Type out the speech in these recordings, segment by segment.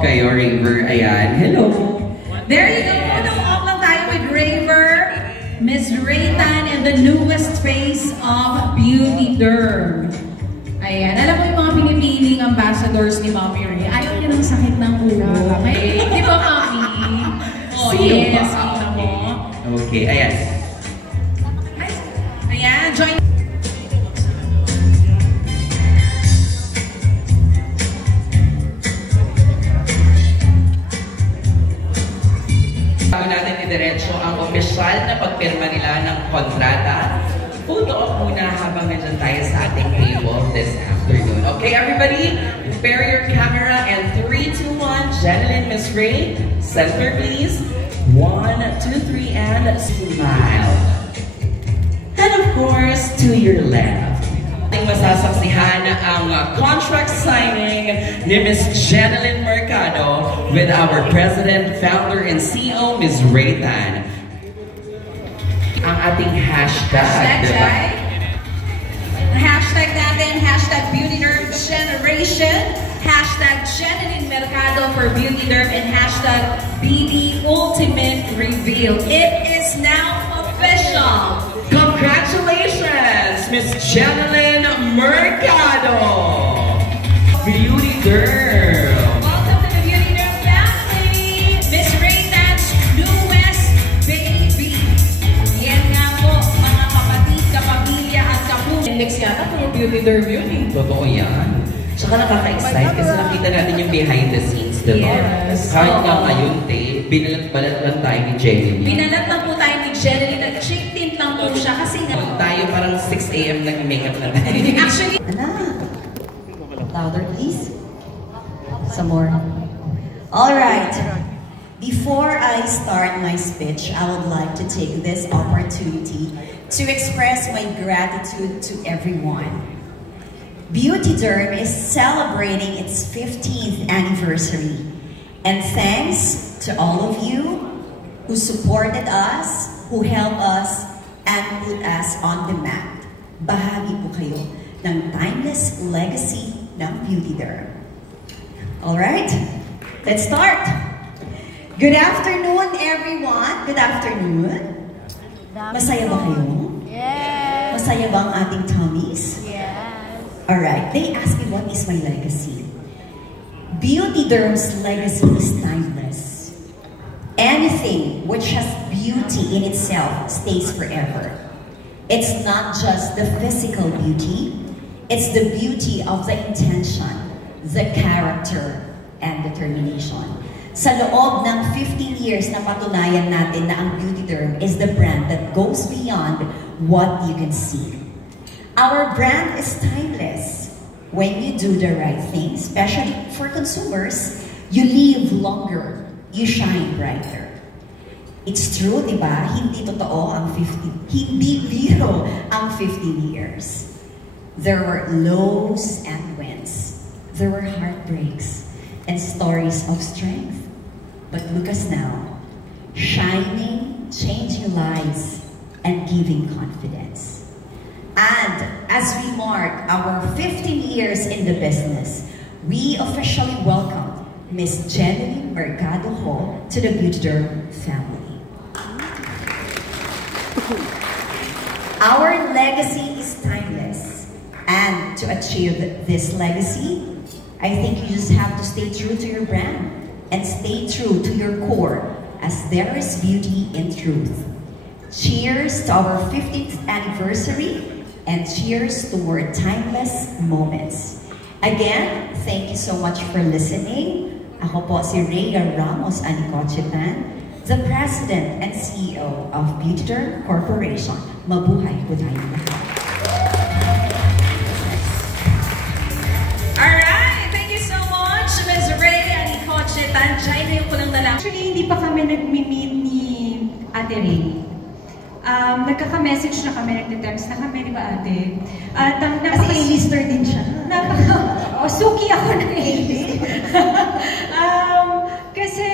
off kayo, Raver. Ayan. Hello. There you go. Photo-off lang tayo with Raver, Miss Raytan, and the newest face of Beauty Derm. Ayan. Alam mo yung mga pinipiling ambassadors ni Mommy Ray, ayaw niya ng sakit ng ulo. Di ba, Mommy? Oh, yes. Kita mo. Okay, ayan. Ayan, join. Bago natin idiretso ang opisyal na pagpirma nila ng kontrata, photo off muna habang nandiyan tayo sa ating table this afternoon. Okay, everybody? Prepare your camera and 3, 2, 1. Jeneline, Miss Ray, center please. 1, 2, 3, and smile. And of course, to your left. Ating masasaksihan ang contract signing ni Miss Jeneline Mercado with our President, Founder, and CEO, Ms. Raytan. Ang ating hashtag, diba? Hashtag natin, hashtag Beauty Derm Generation, hashtag Jeneline Mercado for Beauty Derm, and hashtag BD Ultimate Reveal. It is now official. Congratulations, Miss Jeneline Mercado, Beauty Derm. Welcome to the Beauty Derm family, Miss Raytan's newest baby. Yan nga po, mga kapatid, kapamilya, at kapuso. Next yata po, Beauty Derm yun eh. Totoo yan. Tsaka nakaka-excite kasi nakita natin yung behind the scenes, diba? Yes. Kahit nga ngayon, binalat-balat lang tayo ni Jeneline. Binalat lang po tayo ni Jeneline, nag-chick tint lang po siya kasi nga. Tayo parang 6 AM nag-makeup na tayo. Actually, louder please. Some more. All right. Before I start my speech, I would like to take this opportunity to express my gratitude to everyone. Beauty Derm is celebrating its 15th anniversary. And thanks to all of you who supported us, who helped us, and put us on the map. Bahagi po kayo ng timeless legacy ng Beauty Derm. Alright, let's start. Good afternoon, everyone. Good afternoon. Masaya ba kayo? Yes. Masaya ba ang ating tummies? Yes. Alright, they asked me what is my legacy. Beauty Derm's legacy is timeless. Anything which has beauty in itself stays forever. It's not just the physical beauty, it's the beauty of the intention, the character, and determination. Sa loob ng 15 years na patunayan natin na ang Beauty Derm is the brand that goes beyond what you can see. Our brand is timeless. When you do the right thing, especially for consumers, you live longer, you shine brighter. It's true, di ba? Hindi totoo ang 15, hindi biro ang 15 years. There were lows and wins. There were heartbreaks and stories of strength. But look us now, shining, changing lives, and giving confidence. And as we mark our 15 years in the business, we officially welcome Miss Jeneline Mercado Hall to the Beauty Derm family. Our legacy is timeless, and to achieve this legacy, I think you just have to stay true to your brand and stay true to your core, as there is beauty in truth. Cheers to our 15th anniversary, and cheers toward timeless moments. Again, thank you so much for listening. Ako po si Rhea Ramos Anicochetan, the President and CEO of Beauty Derm Corporation. Mabuhay po tayong lahat. alright, thank you so much, Ms. Rhea Anicochetan. China yung kulang na lang. Actually, hindi pa kami nag-meet ni Ate Ray. Nagkaka-message na kami, nagte-text na kami, di ba ate? At Kasi A-lister din siya. Suki ako na kasi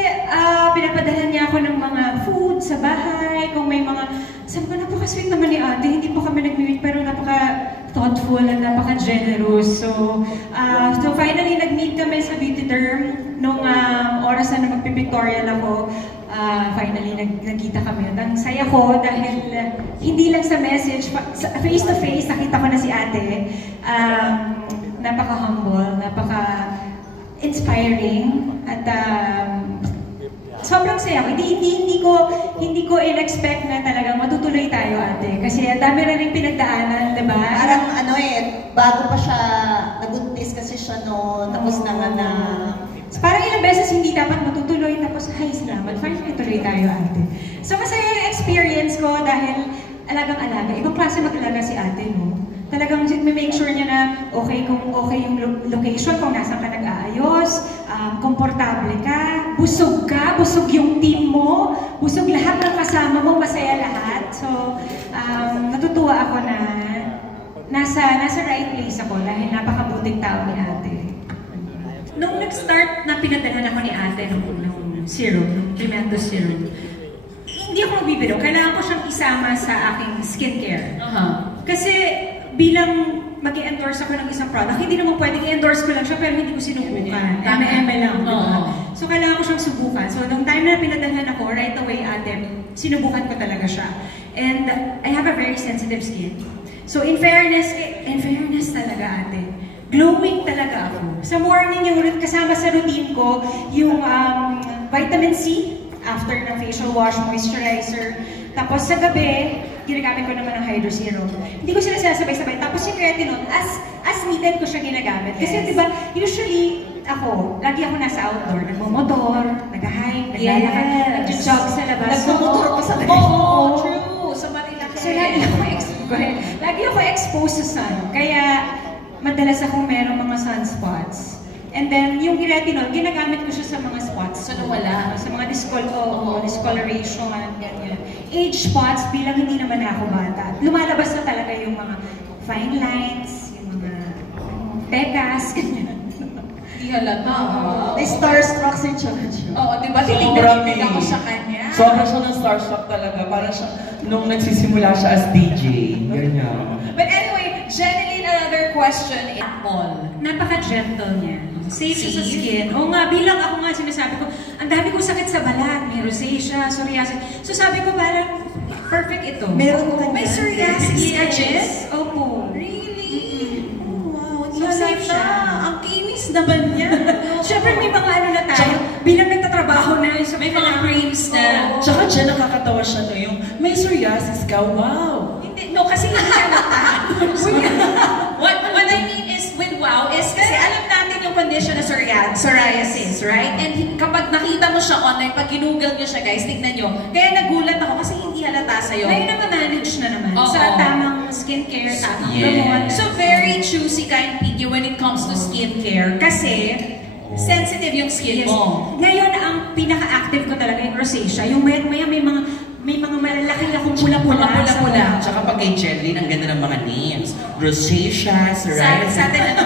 pinapadala niya ako ng mga food sa bahay, kung may mga, sabi ko, napaka-sweet naman ni ate, hindi pa kami nag-meet, pero napaka-thoughtful at napaka-generous. So finally, nag-meet kami sa Beauty Derm nung nagpipictorial ako. Finally, nagkita kami. Ang saya ko dahil hindi lang sa message, face-to-face, nakita ko na si ate. Napaka-humble, napaka-inspiring, at sobrang saya ko. Hindi ko in-expect na talagang matutuloy tayo, ate. Kasi ang dami rin pinagdaanan, diba? Parang bago pa siya nabuntis kasi siya noon, tapos na parang ilang beses hindi dapat matutuloy, tapos ay salamat, finally tuloy tayo, ate. So masaya yung experience ko dahil alagang-alaga. Ibang klase mag-alaga si ate, no? Talagang make sure niya na okay yung location, kung nasan ka nag-aayos, komportable ka, busog yung team mo, busog lahat ng kasama mo, masaya lahat. So, natutuwa ako na nasa right place ako dahil napakabuting tao ni ate. Nung nag-start na pinadalhan ako ni ate ng serum, ng Pimento serum, hindi ako magbibiro. Kailangan ko siyang isama sa aking skincare. Kasi bilang mag-i-endorse ako ng isang product, hindi naman pwedeng i-endorse ko lang siya pero hindi ko sinubukan. ML lang, diba? So kailangan ko siyang subukan. So nung time na pinadalhan ako, right away ate, sinubukan ko talaga siya. And I have a very sensitive skin. So in fairness talaga ate, glowing talaga ako. Sa morning, yung kasama sa routine ko, yung vitamin C, after ng facial wash, moisturizer. Tapos sa gabi, ginagamit ko naman ng Hydro Serum. Hindi ko sila sinasabay-sabay. Tapos yung retinol, as needed ko siya ginagamit. Kasi diba, usually, lagi ako nasa outdoor. Nagmomotor, nag-hike, naglalakad, nag-jog sa labas. Nagmomotor ko sa labas. Oo, true. Sa Manila. So lagi ako exposed sa sun. Kaya, madalas akong merong mga sunspots. And then, yung retinol, ginagamit ko siya sa mga spots. So, nawala? Sa mga discoloration, ganyan. Age spots, bilang hindi naman ako bata. Lumalabas na talaga yung mga fine lines, yung mga pekas, ganyan. Hindi halata. Starstruck si Jojo. Oo, diba? Titignan ako sa kanya. Sobrang siya ng starstruck talaga. Parang siya, nung nagsisimula siya as DJ. Ganyan. But anyway, Jeneline, another question. Apple. Napaka-gentle niya. Safe siya sa skin. Oo nga, bilang ako nga sinasabi ko, ang dami kong sakit sa balat. May rosacea, psoriasis. So sabi ko parang, perfect ito. Meron ka May psoriasis ka, Jess? Opo. Really? Oh, wow. So safe siya. Ang kinis naman niya. Siyempre may mga ano na tayo, bilang nagtatrabaho na, so May mga creams na. Tsaka dyan nakakatawa siya no, yung may psoriasis ka, wow! Hindi, no, kasi hindi halata. What I mean is, with wow, is kasi alam natin yung condition na psoriasis, right? And kapag nakita mo siya online, pag ginugol nyo siya, guys, tignan nyo. Kaya nagulat ako kasi hindi halata sa'yo. Ngayon na-manage na naman sa tamang skincare, tamang gamot. So, very choosy ka and picky when it comes to skincare. Kasi, sensitive yung skin mo. Ngayon, ang pinaka-active ko talaga yung rosacea. Yung may mga malalaki akong pula-pula. Tsaka pag kay Jeneline, ang ganda ng mga names. Rosacea, psoriasis. Sa atin ano?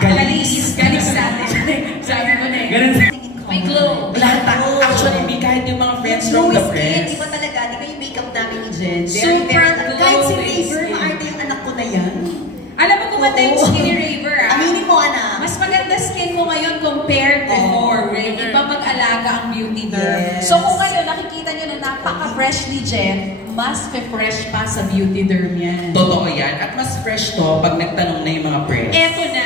Galis sa atin. Sabi ko na eh. Ganun. May glow. Lahat. Actually, kahit yung mga friends from the friends. Di ba talaga? Di ba yung makeup namin ni Jen? Super Kahit si glowing Raver, skin. maarte yung anak ko na yan. Alam mo kung yung skin ni Raver, Aminin mo, anak. Mas maganda skin mo ngayon compared before. Iba mag-alaga ang beauty derm. Yes. So kung ngayon nakikita nyo na napaka-fresh ni Jen, mas fresh pa sa beauty derm yan. Totoo yan. At mas fresh to pag nagtanong na yung mga friends. Eto na.